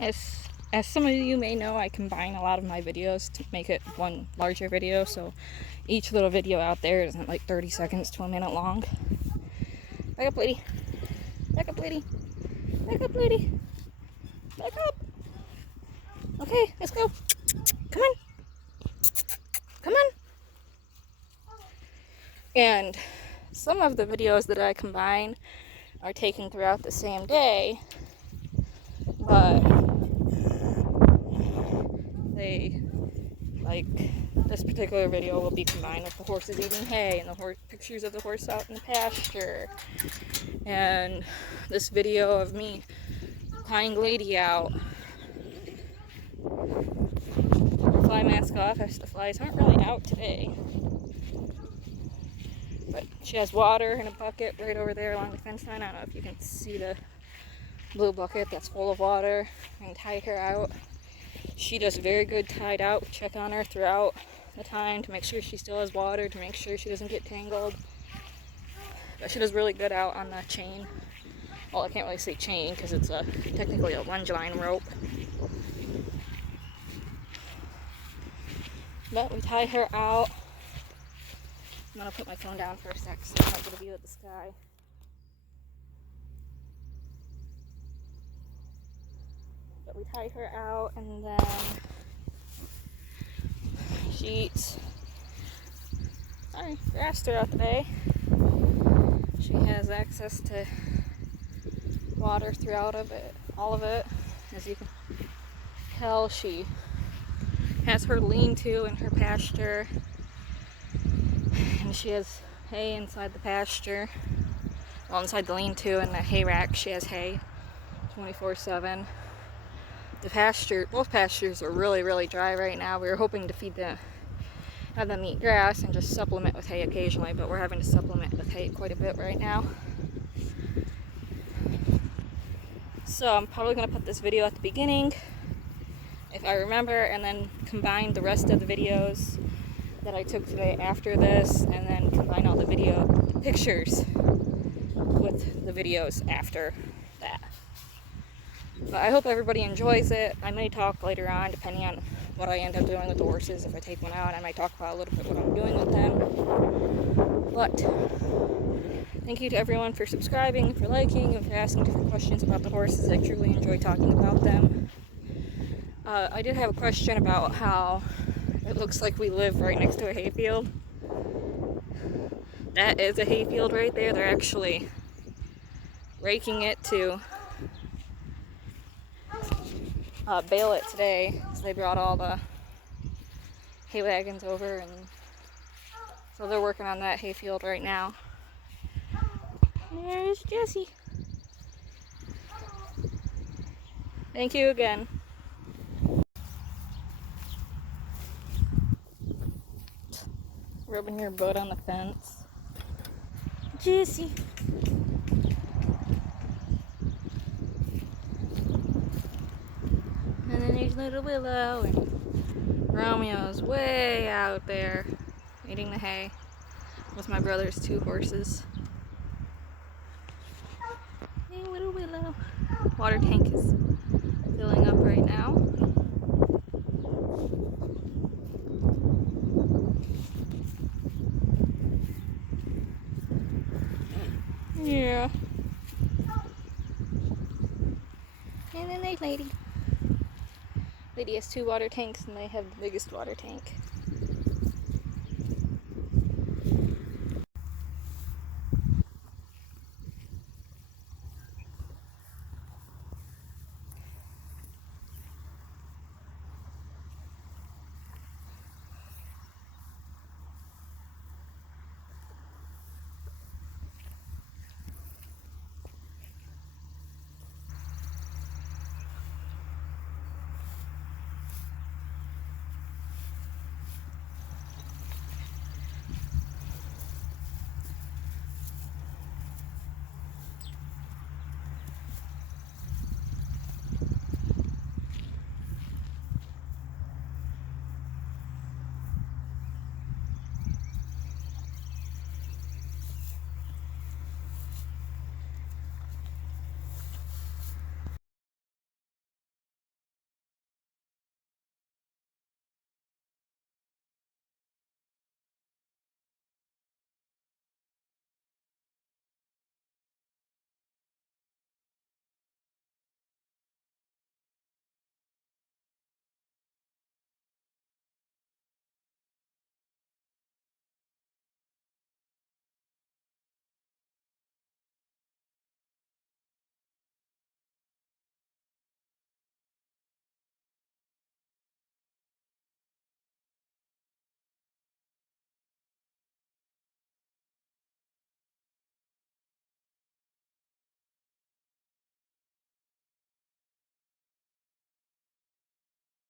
As some of you may know, I combine a lot of my videos to make it one larger video, so each little video out there isn't like 30 seconds to a minute long. Back up, lady. Back up, lady. Back up, lady. Back up. Okay, let's go. Come on. Come on. And some of the videos that I combine are taken throughout the same day, but like this particular video will be combined with the horses eating hay and the pictures of the horse out in the pasture, and this video of me tying Lady out. Fly mask off as the flies aren't really out today, but she has water in a bucket right over there along the fence line. I don't know if you can see the blue bucket that's full of water, and tie her out. She does very good tied out. We check on her throughout the time to make sure she still has water, to make sure she doesn't get tangled. But she does really good out on the chain. Well, I can't really say chain because it's technically a lunge line rope. But we tie her out. I'm gonna put my phone down for a sec so I don't get a view of the sky. But we tie her out, and then she eats grass throughout the day. She has access to water throughout all of it. As you can tell, she has her lean-to in her pasture, and she has hay inside the pasture. Well, inside the lean-to and the hay rack, she has hay 24/7. Both pastures are really, really dry right now. We were hoping to have them eat grass and just supplement with hay occasionally, but we're having to supplement with hay quite a bit right now. So I'm probably going to put this video at the beginning, if I remember, and then combine the rest of the videos that I took today after this, and then combine all the pictures with the videos after that. But I hope everybody enjoys it. I may talk later on, depending on what I end up doing with the horses. If I take one out, I might talk about a little bit what I'm doing with them. But thank you to everyone for subscribing, for liking, and for asking different questions about the horses. I truly enjoy talking about them. I did have a question about how it looks like we live right next to a hayfield. That is a hayfield right there. They're actually raking it to bale it today. So they brought all the hay wagons over, and so they're working on that hayfield right now. There's Jessie. Thank you again. Rubbing your butt on the fence. Jessie. And then there's little Willow, and Romeo's way out there eating the hay with my brother's 2 horses. Hey, little Willow. Water tank is filling up right now. Yeah. And then there's Lady. Lady has 2 water tanks, and they have the biggest water tank.